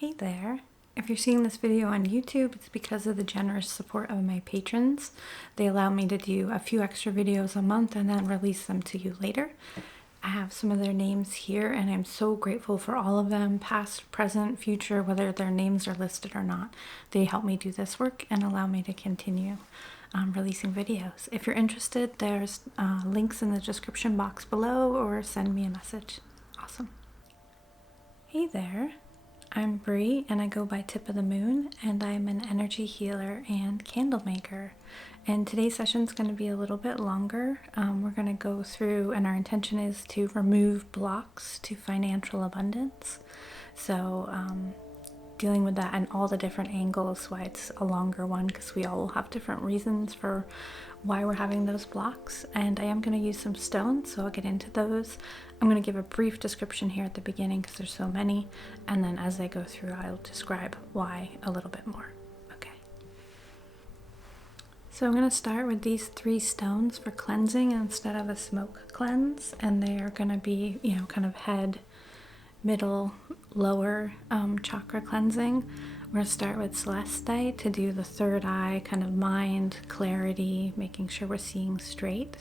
Hey there! If you're seeing this video on YouTube, it's because of the generous support of my patrons. They allow me to do a few extra videos a month and then release them to you later. I have some of their names here and I'm so grateful for all of them, past, present, future, whether their names are listed or not. They help me do this work and allow me to continue releasing videos. If you're interested, there's links in the description box below or send me a message. Awesome. Hey there! I'm Bre and I go by Tip of the Moon, and I'm an energy healer and candle maker. And today's session is going to be a little bit longer. We're going to go through, and our intention is to remove blocks to financial abundance. So dealing with that and all the different angles, why it's a longer one, because we all have different reasons for why we're having those blocks. And I am going to use some stones, so I'll get into those. I'm going to give a brief description here at the beginning because there's so many, and then as I go through I'll describe why a little bit more. Okay. So I'm going to start with these 3 stones for cleansing instead of a smoke cleanse, and they are going to be, kind of head, middle, lower chakra cleansing. We're going to start with celestite to do the third eye, kind of mind, clarity, making sure we're seeing straight.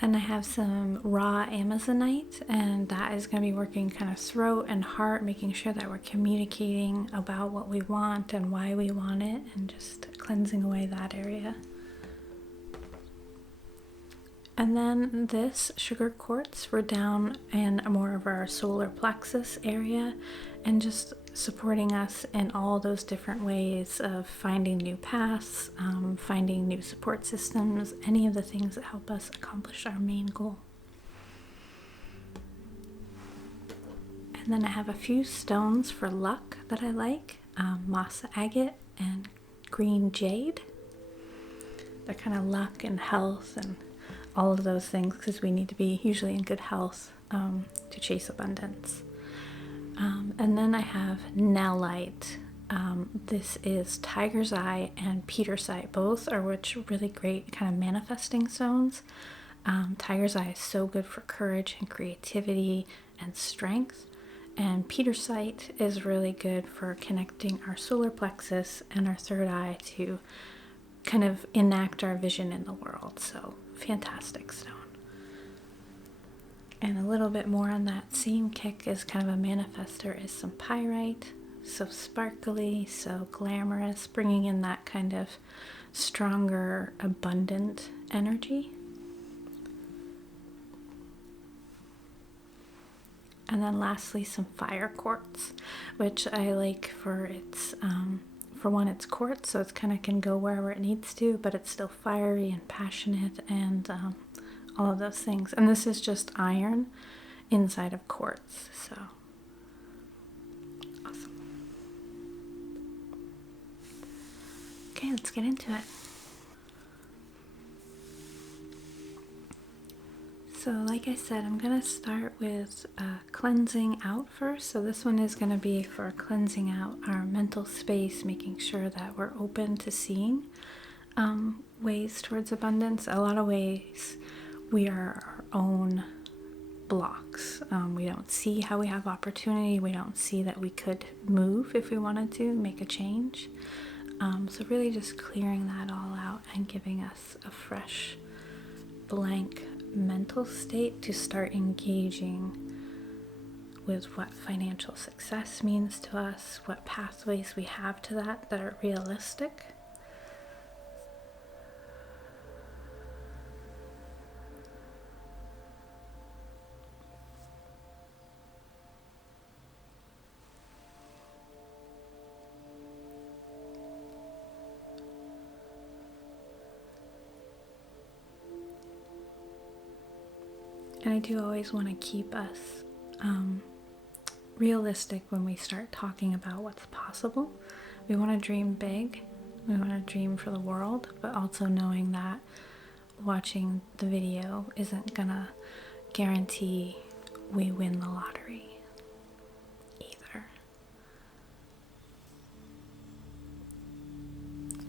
Then I have some raw amazonite, and that is going to be working kind of throat and heart, making sure that we're communicating about what we want and why we want it, and just cleansing away that area. And then this sugar quartz, we're down in more of our solar plexus area, and just supporting us in all those different ways of finding new paths, finding new support systems, any of the things that help us accomplish our main goal. And then I have a few stones for luck that I like, moss agate and green jade. They're kind of luck and health and all of those things, because we need to be usually in good health to chase abundance. And then I have nellite. This is tiger's eye and petersite. Both are really great kind of manifesting stones. Tiger's eye is so good for courage and creativity and strength. And petersite is really good for connecting our solar plexus and our third eye to kind of enact our vision in the world. So fantastic stone. And a little bit more on that same kick is kind of a manifester is some pyrite. So sparkly, so glamorous, bringing in that kind of stronger, abundant energy. And then lastly, some fire quartz, which I like for its, for one, it's quartz, so it kind of can go wherever it needs to, but it's still fiery and passionate and all of those things. And this is just iron inside of quartz, so awesome. Okay, let's get into it. So like I said, I'm going to start with cleansing out first. So this one is going to be for cleansing out our mental space, making sure that we're open to seeing ways towards abundance. A lot of ways we are our own blocks. We don't see how we have opportunity. We don't see that we could move if we wanted to, make a change. So really just clearing that all out and giving us a fresh, blank mental state to start engaging with what financial success means to us, what pathways we have to that are realistic. And I do always want to keep us realistic when we start talking about what's possible. We want to dream big. We want to dream for the world, but also knowing that watching the video isn't gonna guarantee we win the lottery either.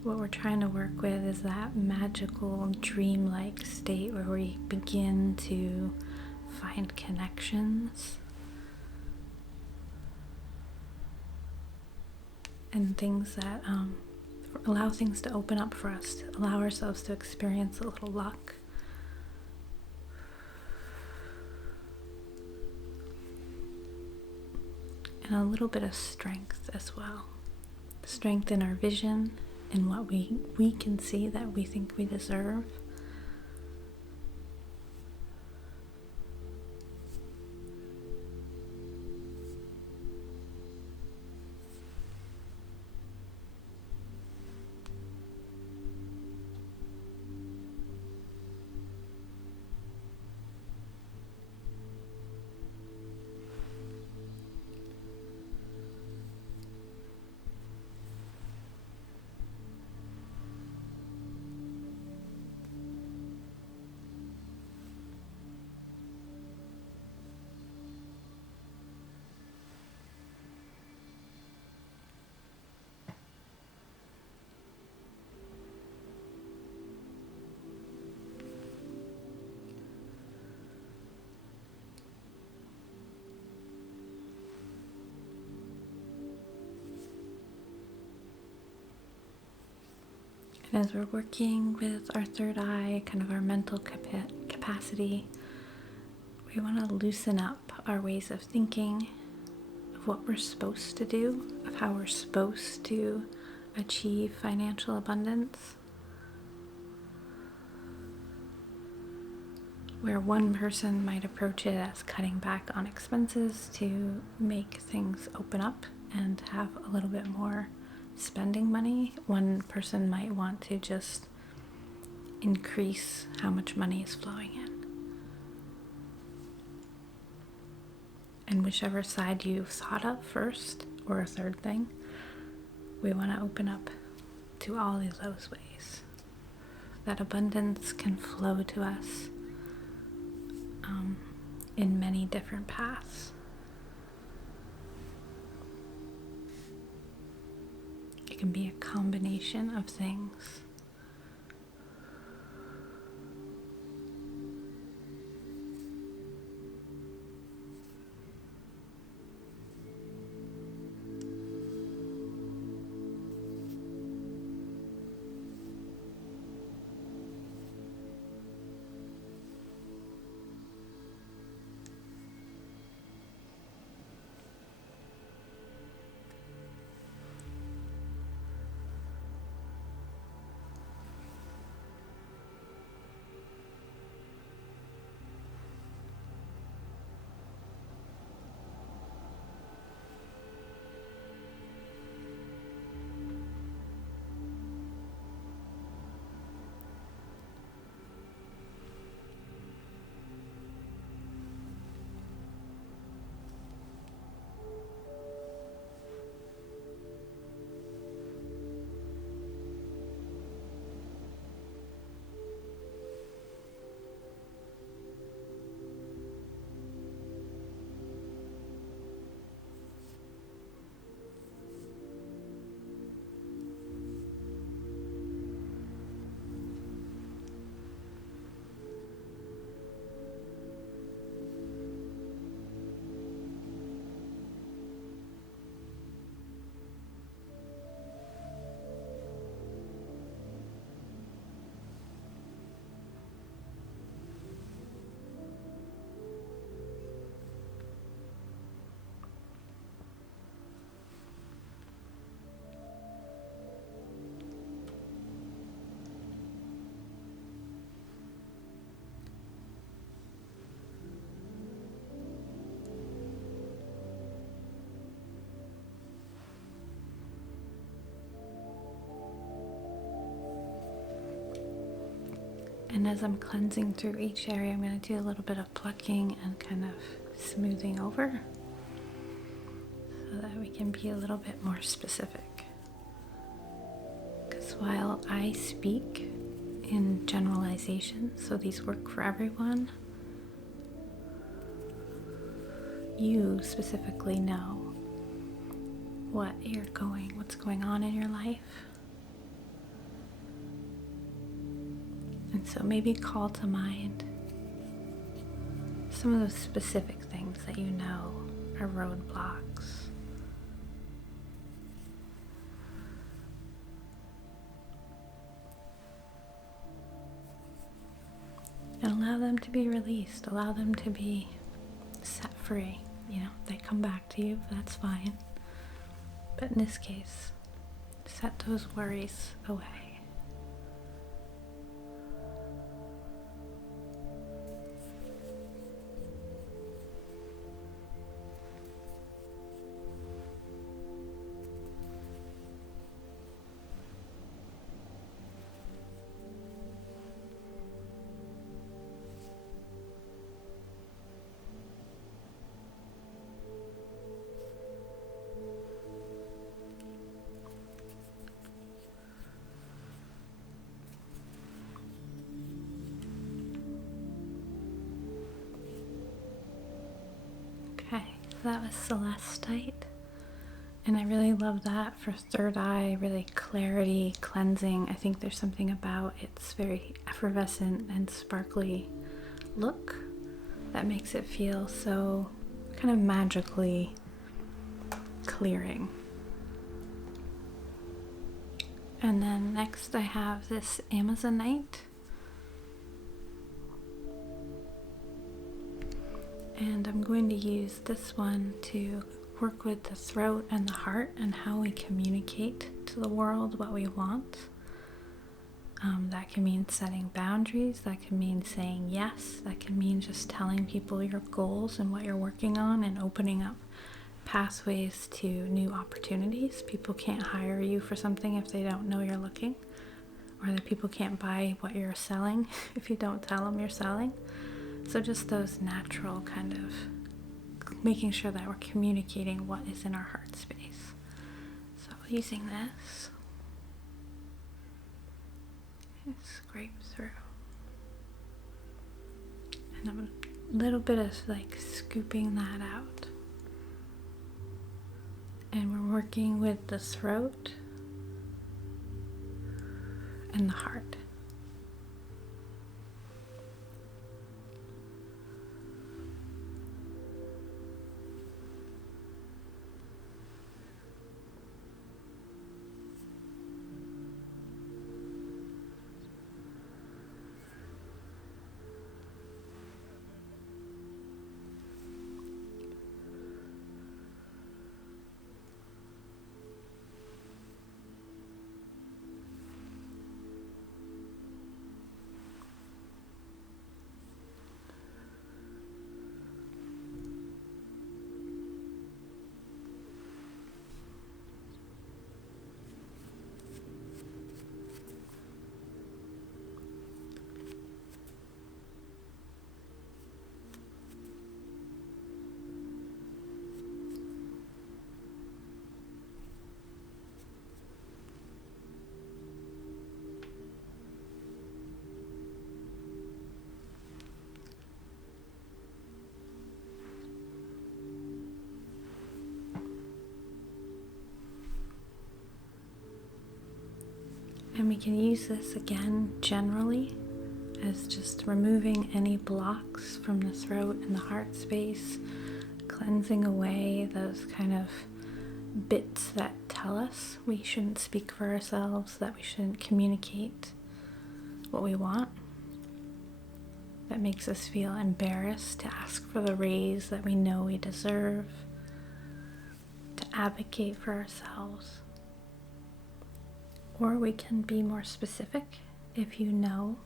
What we're trying to work with is that magical, dreamlike state where we begin to find connections and things that allow things to open up for us, to allow ourselves to experience a little luck. And a little bit of strength as well. Strength in our vision, in what we can see that we think we deserve. And as we're working with our third eye, kind of our mental capacity, we want to loosen up our ways of thinking, of what we're supposed to do, of how we're supposed to achieve financial abundance. Where one person might approach it as cutting back on expenses to make things open up and have a little bit more spending money, one person might want to just increase how much money is flowing in. And whichever side you've thought of first, or a third thing, we want to open up to all of those ways. That abundance can flow to us in many different paths. It can be a combination of things. And as I'm cleansing through each area, I'm going to do a little bit of plucking and kind of smoothing over so that we can be a little bit more specific. Because while I speak in generalization, so these work for everyone, you specifically know what's going on in your life. And so maybe call to mind some of those specific things that you know are roadblocks. And allow them to be released, allow them to be set free. You know, they come back to you, that's fine. But in this case, set those worries away. Okay, that was Celestite, and I really love that for third eye, really clarity, cleansing. I think there's something about its very effervescent and sparkly look that makes it feel so kind of magically clearing. And then next I have this Amazonite. And I'm going to use this one to work with the throat and the heart and how we communicate to the world what we want. That can mean setting boundaries, that can mean saying yes, that can mean just telling people your goals and what you're working on and opening up pathways to new opportunities. People can't hire you for something if they don't know you're looking, or that people can't buy what you're selling if you don't tell them you're selling. So just those natural kind of making sure that we're communicating what is in our heart space. So using this, scrape through. And I'm a little bit of like scooping that out. And we're working with the throat and the heart. And we can use this again generally as just removing any blocks from the throat and the heart space, cleansing away those kind of bits that tell us we shouldn't speak for ourselves, that we shouldn't communicate what we want, that makes us feel embarrassed to ask for the raise that we know we deserve, to advocate for ourselves. Or we can be more specific if you know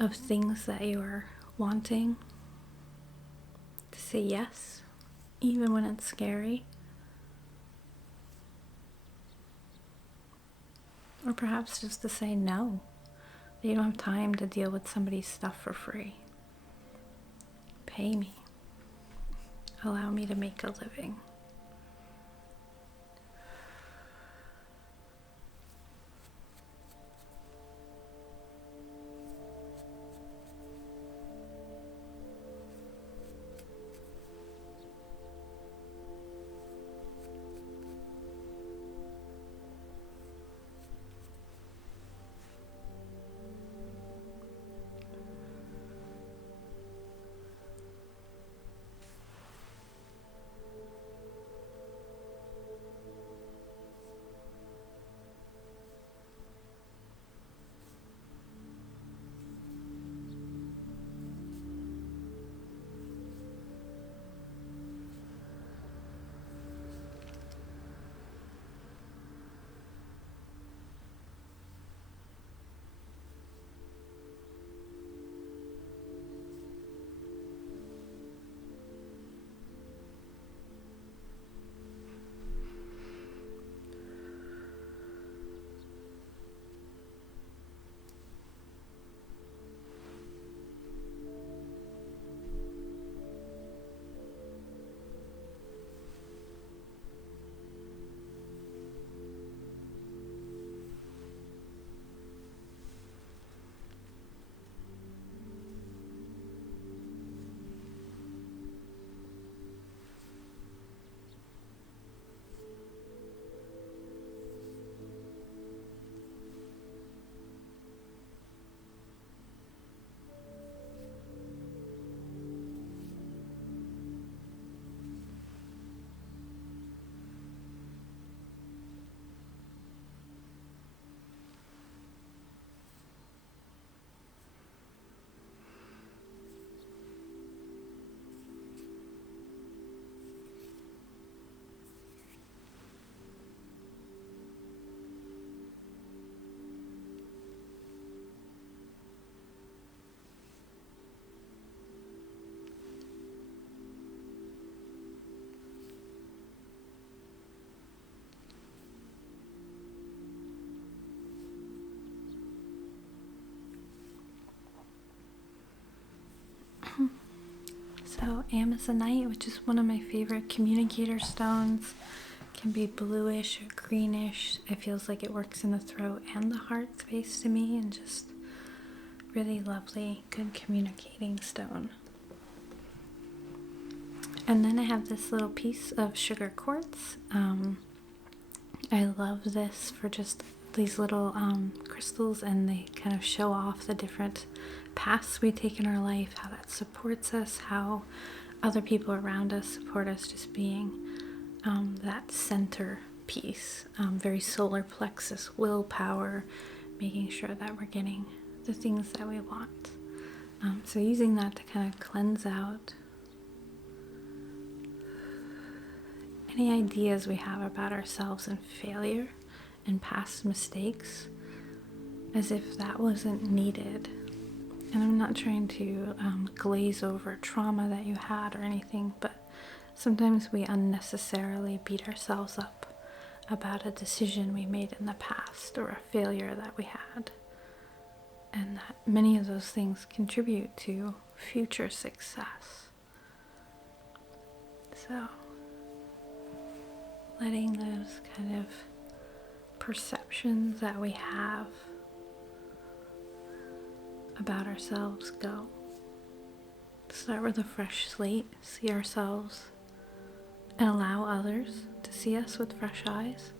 of things that you are wanting, to say yes, even when it's scary. Or perhaps just to say no. You don't have time to deal with somebody's stuff for free. Pay me. Allow me to make a living. So Amazonite, which is one of my favorite communicator stones, can be bluish or greenish. It feels like it works in the throat and the heart space to me, and just really lovely, good communicating stone. And then I have this little piece of sugar quartz. I love this for just these little crystals, and they kind of show off the different paths we take in our life, how that supports us, how other people around us support us, just being that center piece, very solar plexus, willpower, making sure that we're getting the things that we want. So using that to kind of cleanse out any ideas we have about ourselves and failure and past mistakes, as if that wasn't needed. And I'm not trying to glaze over trauma that you had or anything, but sometimes we unnecessarily beat ourselves up about a decision we made in the past or a failure that we had. And that many of those things contribute to future success. So, letting those kind of perceptions that we have about ourselves go. Start with a fresh slate, see ourselves, and allow others to see us with fresh eyes.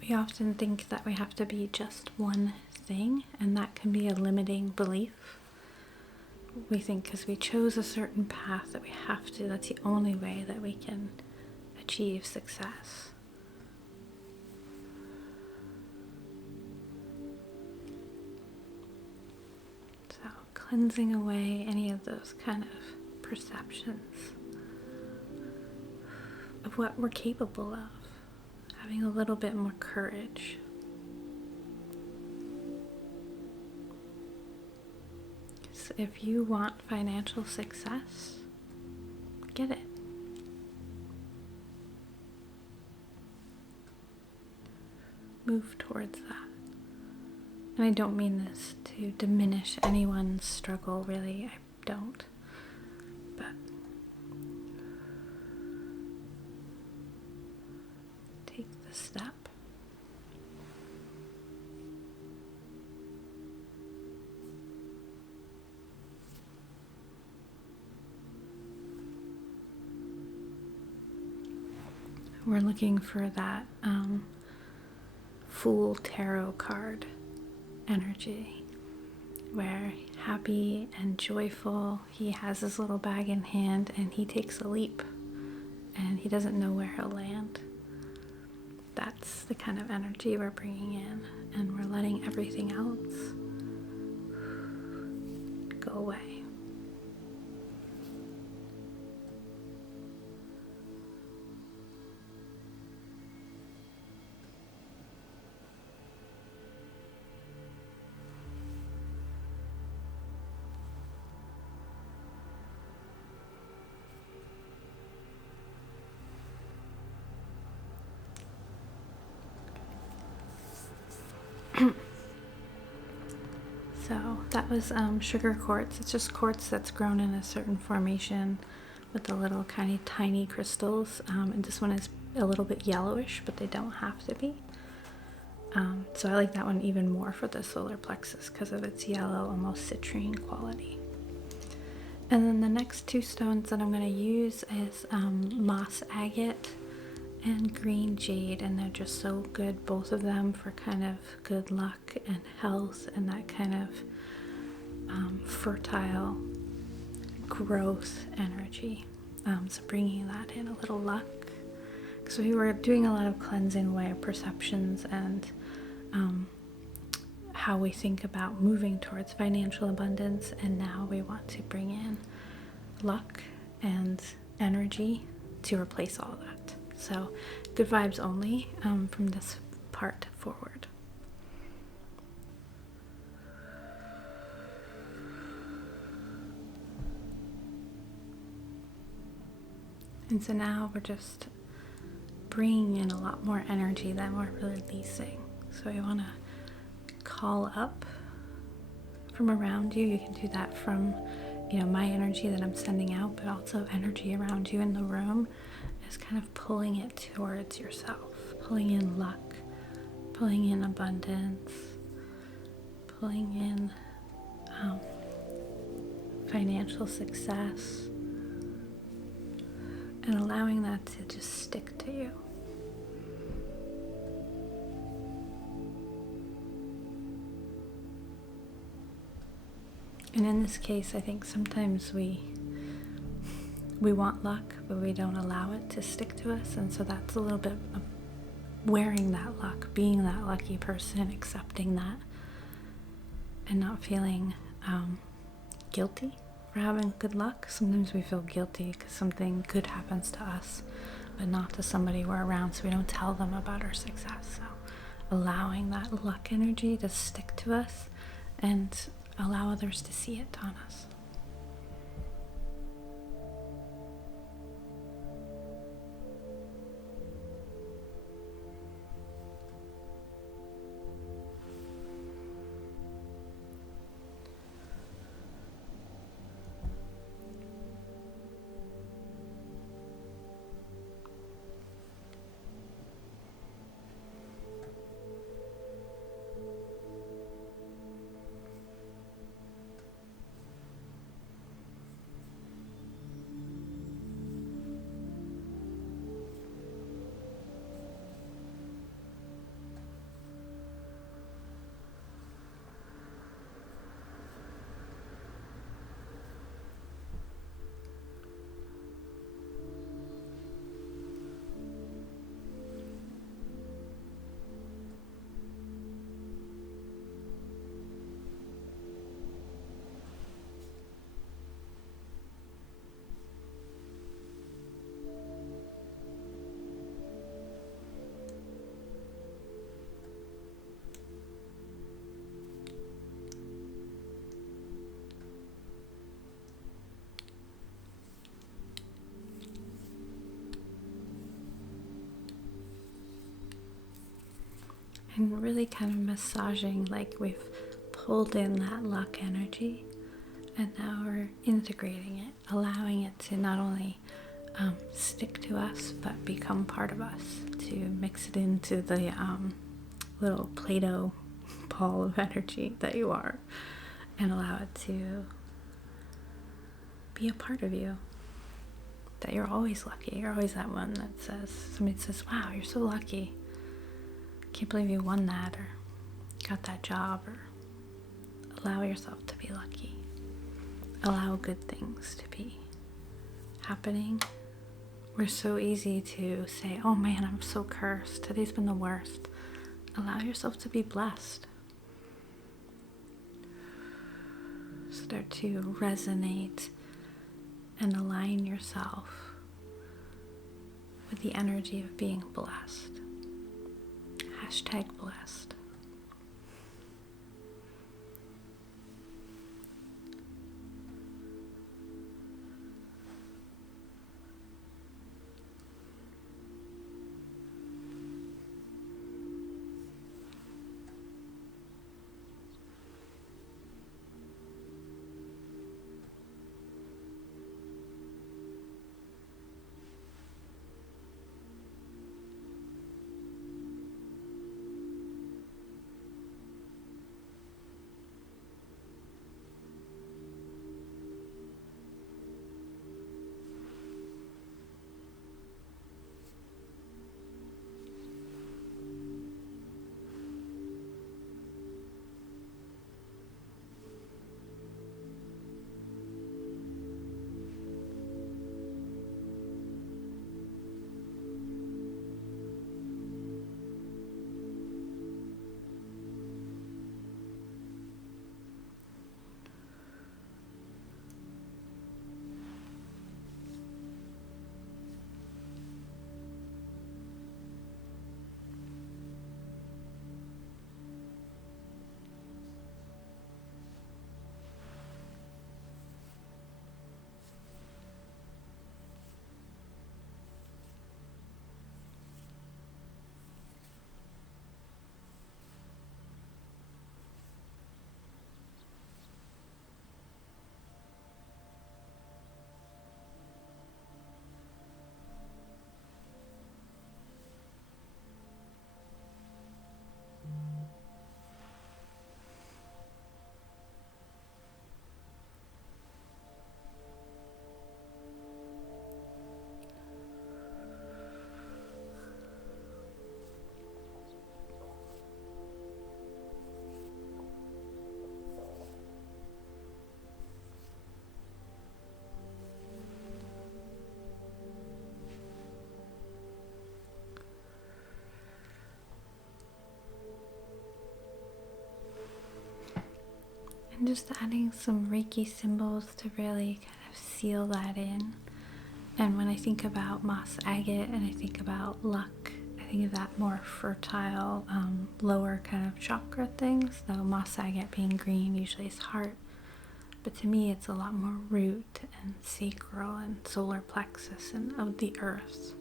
We often think that we have to be just one thing, and that can be a limiting belief. We think because we chose a certain path that we have to, that's the only way that we can achieve success. So cleansing away any of those kind of perceptions of what we're capable of. Having a little bit more courage. So if you want financial success, get it. Move towards that. And I don't mean this to diminish anyone's struggle, really, I don't. But take the step. We're looking for that Fool Tarot card energy, where happy and joyful, he has his little bag in hand and he takes a leap and he doesn't know where he'll land. That's the kind of energy we're bringing in, and we're letting everything else go away. that was sugar quartz. It's just quartz that's grown in a certain formation with the little kind of tiny crystals. And this one is a little bit yellowish, but they don't have to be. So I like that one even more for the solar plexus because of its yellow, almost citrine quality. And then the next two stones that I'm going to use is moss agate and green jade, and they're just so good, both of them, for kind of good luck and health and that kind of fertile growth energy. So bringing that in, a little luck. So we were doing a lot of cleansing away of perceptions and how we think about moving towards financial abundance, and now we want to bring in luck and energy to replace all that. So good vibes only from this part forward. And so now we're just bringing in a lot more energy than we're releasing. So we want to call up from around you. You can do that from, my energy that I'm sending out, but also energy around you in the room is kind of pulling it towards yourself, pulling in luck, pulling in abundance, pulling in financial success, and allowing that to just stick to you. And in this case, I think sometimes we want luck, but we don't allow it to stick to us. And so that's a little bit of wearing that luck, being that lucky person, accepting that, and not feeling guilty for having good luck. Sometimes we feel guilty because something good happens to us, but not to somebody we're around, so we don't tell them about our success. So allowing that luck energy to stick to us and allow others to see it on us. And really kind of massaging, like we've pulled in that luck energy, and now we're integrating it, allowing it to not only stick to us, but become part of us, to mix it into the little Play-Doh ball of energy that you are, and allow it to be a part of you. That you're always lucky. You're always that one that says, somebody says, wow, you're so lucky. Can't believe you won that or got that job. Or allow yourself to be lucky. Allow good things to be happening. We're so easy to say, oh man, I'm so cursed. Today's been the worst. Allow yourself to be blessed. Start to resonate and align yourself with the energy of being blessed. #blessed. just adding some Reiki symbols to really kind of seal that in. And when I think about moss agate and I think about luck, I think of that more fertile, lower kind of chakra things. So moss agate being green usually is heart. But to me, it's a lot more root and sacral and solar plexus and of the earth.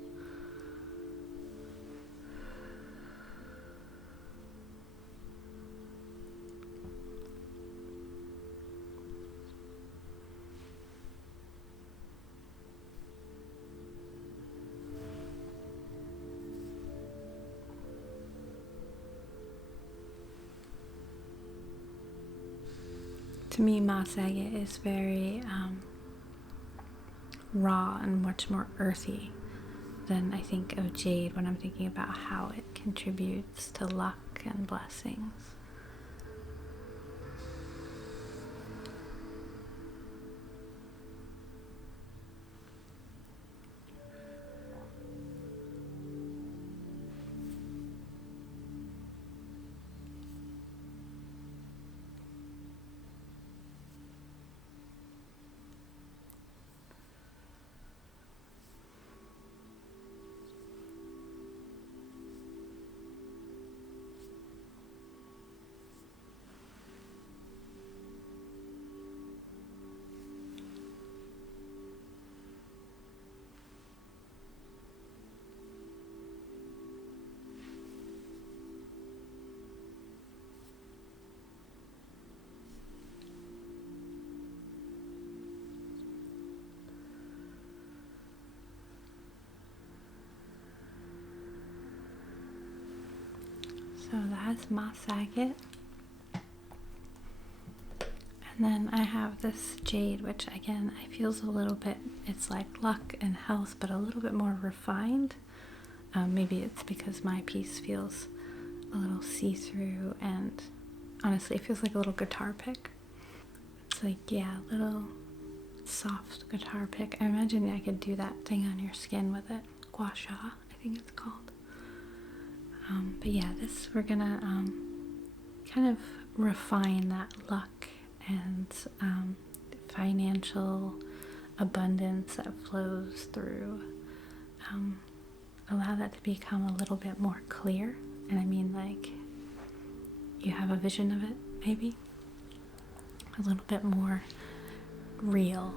To me, moss agate is very raw and much more earthy than I think of jade when I'm thinking about how it contributes to luck and blessings. So that's moss agate. And then I have this jade, which again, I feels a little bit, it's like luck and health, but a little bit more refined. Maybe it's because my piece feels a little see-through, and honestly, it feels like a little guitar pick. It's like, yeah, a little soft guitar pick. I imagine I could do that thing on your skin with it. Gua sha, I think it's called. But yeah, this, we're gonna kind of refine that luck and financial abundance that flows through. Allow that to become a little bit more clear. And I mean, like, you have a vision of it, maybe? A little bit more real.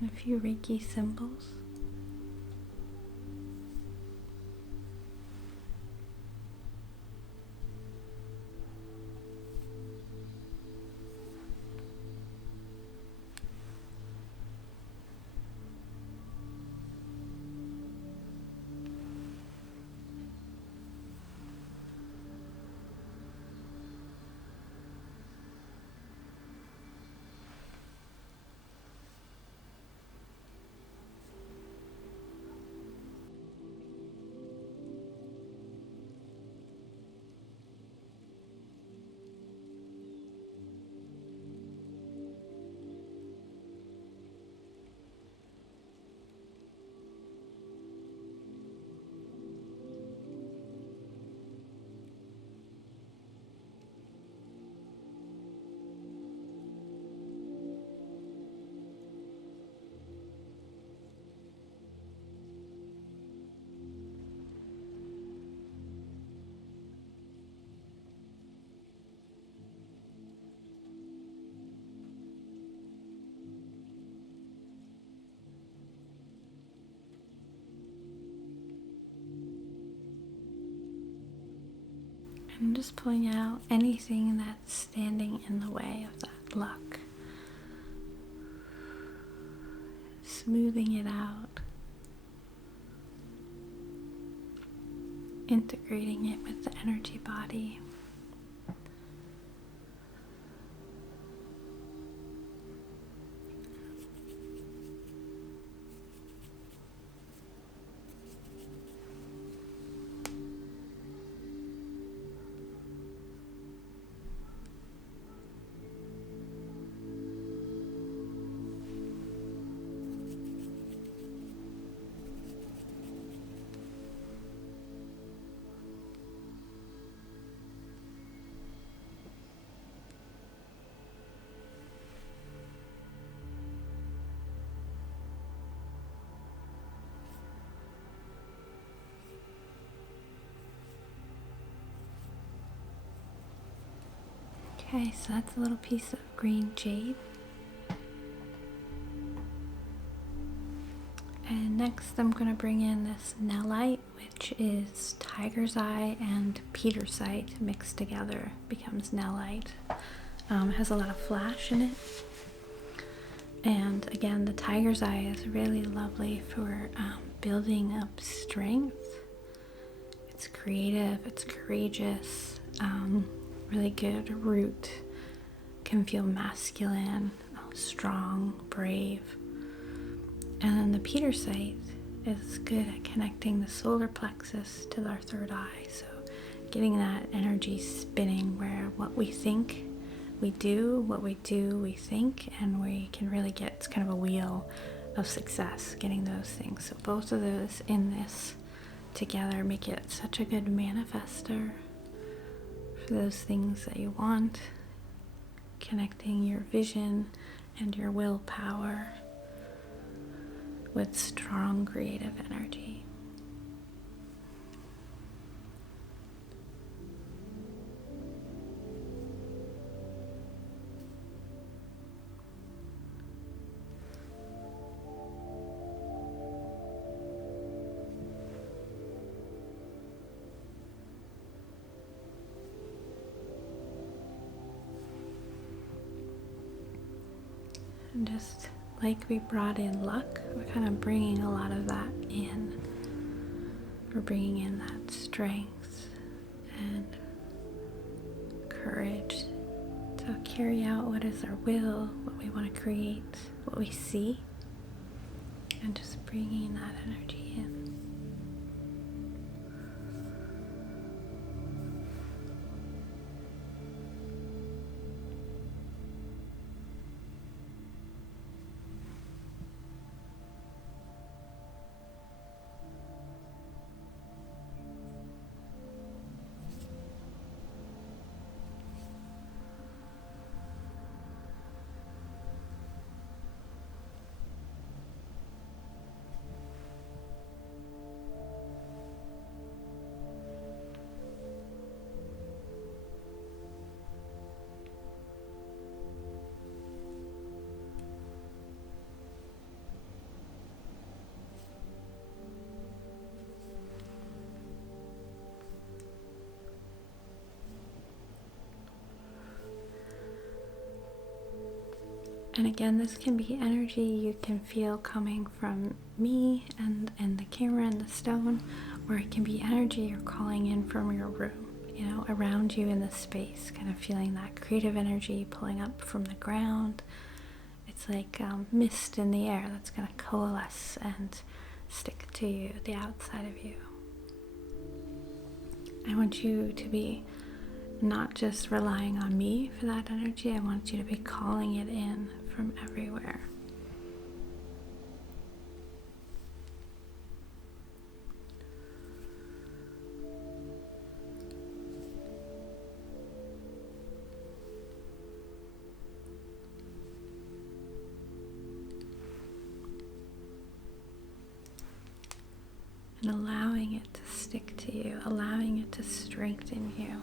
And a few Reiki symbols. I'm just pulling out anything that's standing in the way of that luck. Smoothing it out. Integrating it with the energy body. Okay, so that's a little piece of green jade. And next I'm going to bring in this Nellite, which is tiger's eye and petersite mixed together, becomes Nellite. It has a lot of flash in it. And again, the tiger's eye is really lovely for building up strength. It's creative, it's courageous, really good root, can feel masculine, strong, brave. And then the petersite is good at connecting the solar plexus to our third eye. So getting that energy spinning where what we think we do, what we do we think, and we can really get, it's kind of a wheel of success, getting those things. So both of those in this together make it such a good manifester for those things that you want, connecting your vision and your willpower with strong creative energy. And just like we brought in luck, we're kind of bringing a lot of that in. We're bringing in that strength and courage to carry out what is our will, what we want to create, what we see, and just bringing that energy in. And again, this can be energy you can feel coming from me and the camera and the stone, or it can be energy you're calling in from your room, you know, around you in the space, kind of feeling that creative energy pulling up from the ground. It's like mist in the air that's going to coalesce and stick to you, the outside of you. I want you to be not just relying on me for that energy, I want you to be calling it in from everywhere. And allowing it to stick to you, allowing it to strengthen you.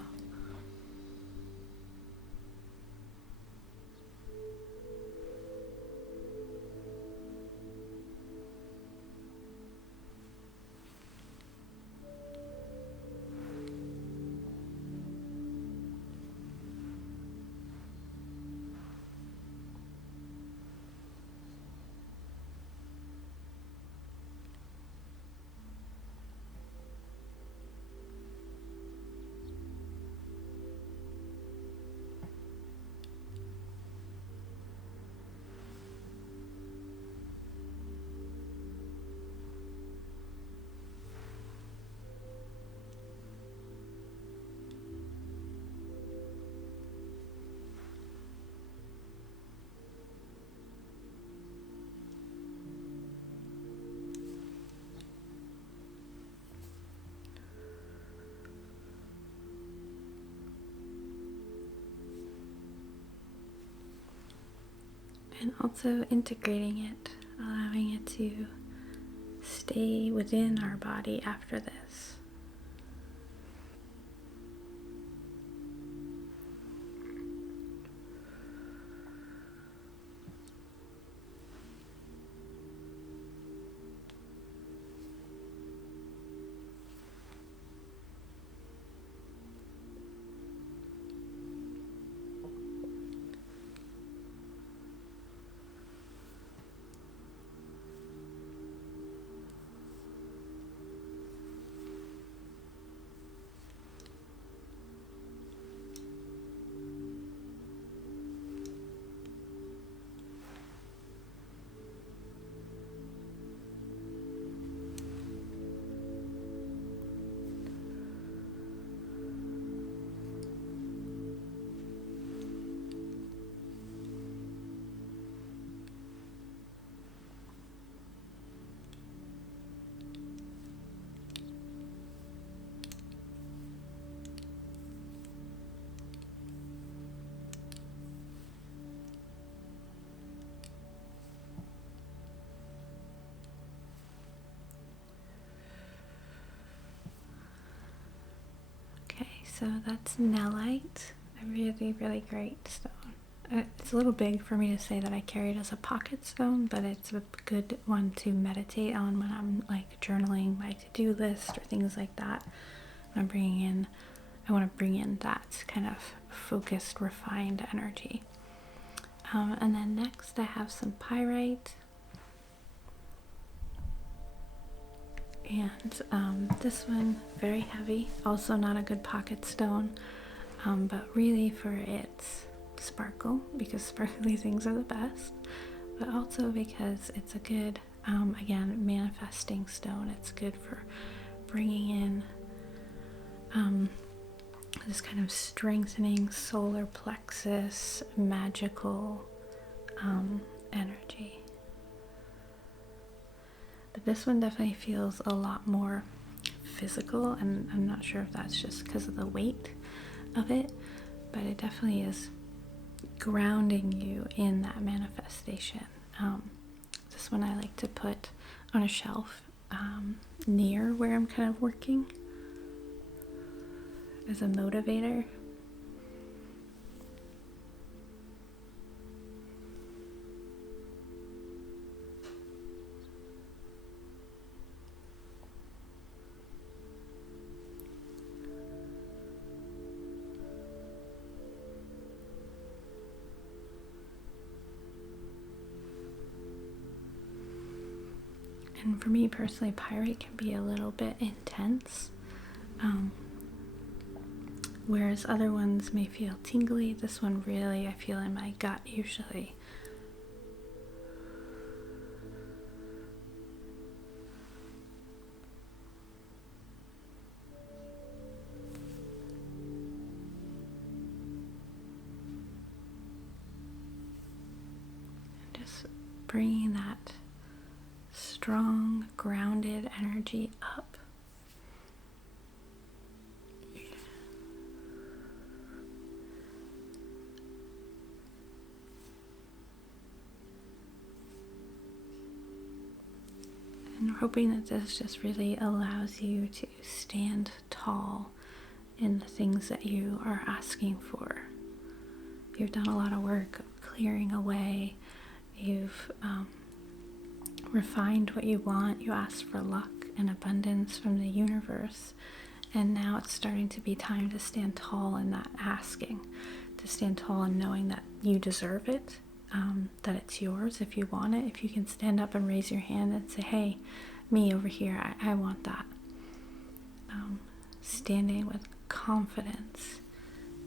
And also integrating it, allowing it to stay within our body after this. So that's Nellite, a really, really great stone. It's a little big for me to say that I carry it as a pocket stone, but it's a good one to meditate on when I'm like journaling my to-do list or things like that. When I want to bring in that kind of focused, refined energy. And then next I have some pyrite. And this one, very heavy, also not a good pocket stone, but really for its sparkle, because sparkly things are the best, but also because it's a good, again, manifesting stone. It's good for bringing in this kind of strengthening solar plexus, magical energy. But this one definitely feels a lot more physical, and I'm not sure if that's just because of the weight of it, but it definitely is grounding you in that manifestation. This one I like to put on a shelf near where I'm kind of working as a motivator. And for me personally, pyrite can be a little bit intense, whereas other ones may feel tingly. This one really, I feel in my gut usually. And just bringing that strong, grounded energy up. And hoping that this just really allows you to stand tall in the things that you are asking for. You've done a lot of work clearing away. You've refined what you want. You asked for luck and abundance from the universe, and now it's starting to be time to stand tall in that asking, to stand tall in knowing that you deserve it, that it's yours if you want it. If you can stand up and raise your hand and say, hey, me over here, I want that. Standing with confidence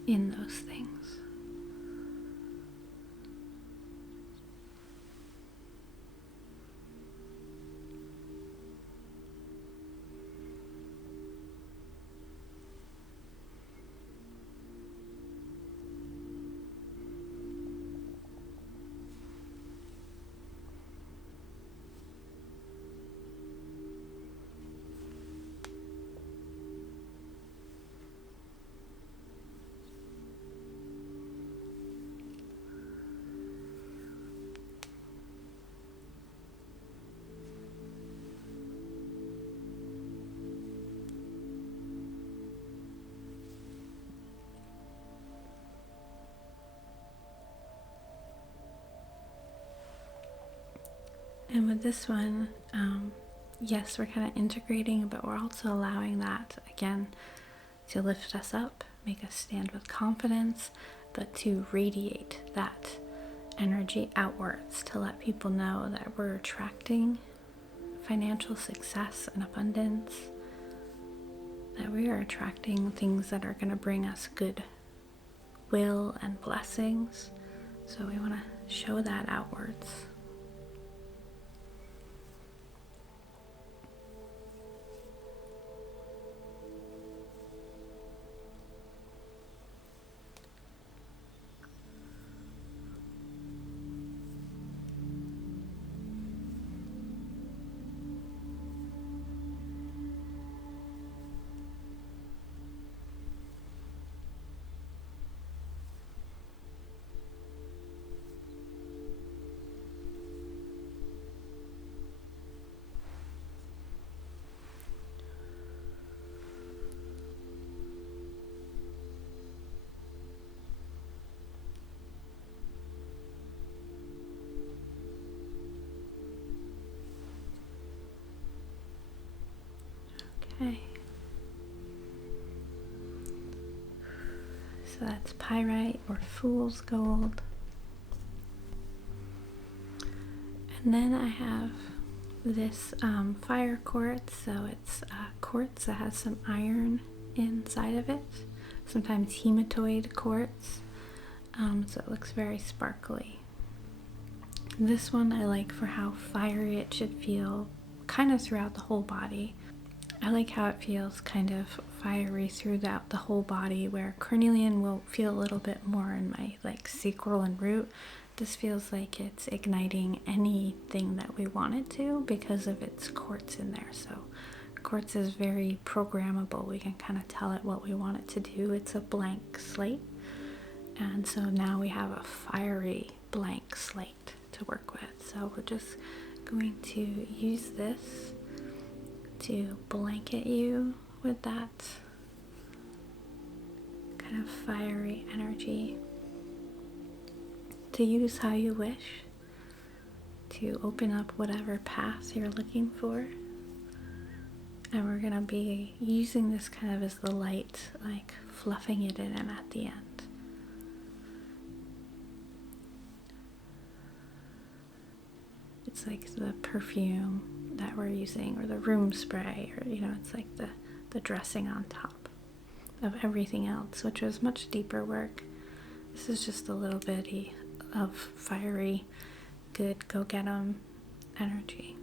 in those things. And with this one, yes, we're kind of integrating, but we're also allowing that, again, to lift us up, make us stand with confidence, but to radiate that energy outwards to let people know that we're attracting financial success and abundance, that we are attracting things that are going to bring us good will and blessings. So we want to show that outwards. Okay. So that's pyrite or fool's gold. And then I have this fire quartz. So it's quartz that has some iron inside of it. Sometimes hematoid quartz. So it looks very sparkly. This one I like for how fiery it should feel kind of throughout the whole body. I like how it feels kind of fiery throughout the whole body, where carnelian will feel a little bit more in my like sacral and root. This feels like it's igniting anything that we want it to because of its quartz in there. So quartz is very programmable. We can kind of tell it what we want it to do. It's a blank slate. And so now we have a fiery blank slate to work with. So we're just going to use this to blanket you with that kind of fiery energy, to use how you wish, to open up whatever path you're looking for. And we're going to be using this kind of as the light, like fluffing it in at the end. It's like the perfume that we're using, or the room spray, or it's like the dressing on top of everything else, which was much deeper work. This is just a little bit of fiery, good, go get 'em energy.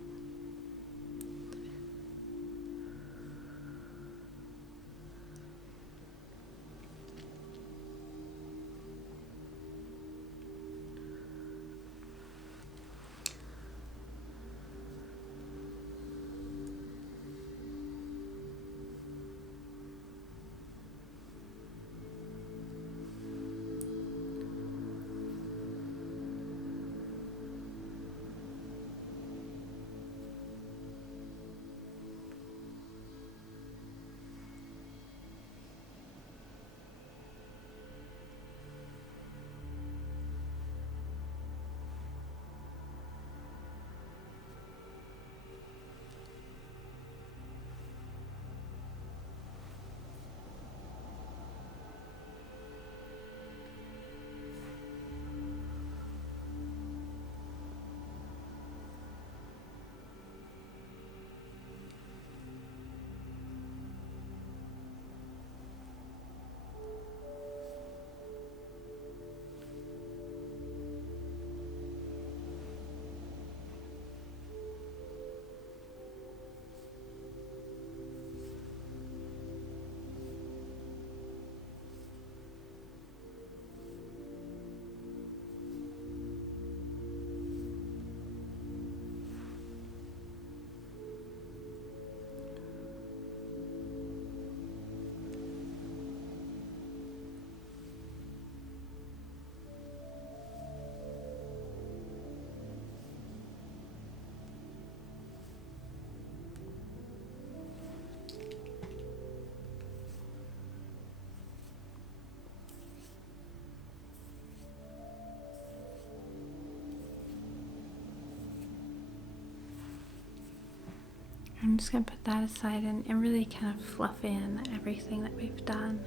I'm just going to put that aside and really kind of fluff in everything that we've done.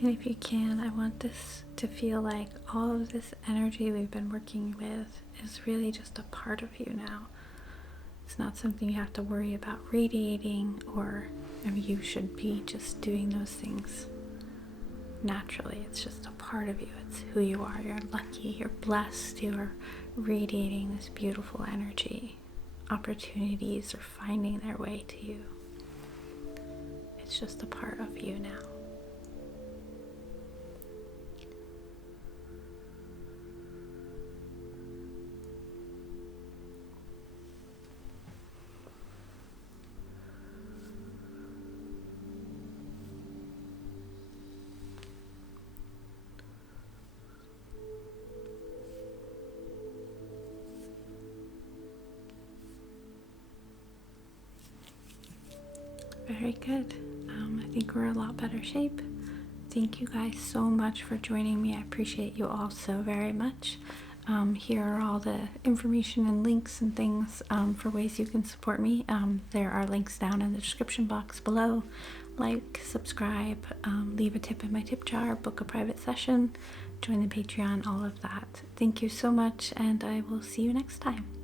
And if you can, I want this to feel like all of this energy we've been working with is really just a part of you now. It's not something you have to worry about radiating, or you should be just doing those things naturally. It's just a part of you. It's who you are. You're lucky. You're blessed. You're radiating this beautiful energy. Opportunities are finding their way to you. It's just a part of you now. Very good. I think we're a lot better shape. Thank you guys so much for joining me. I appreciate you all so very much. Here are all the information and links and things for ways you can support me. There are links down in the description box below. Like, subscribe, leave a tip in my tip jar, book a private session, join the Patreon, all of that. Thank you so much, and I will see you next time.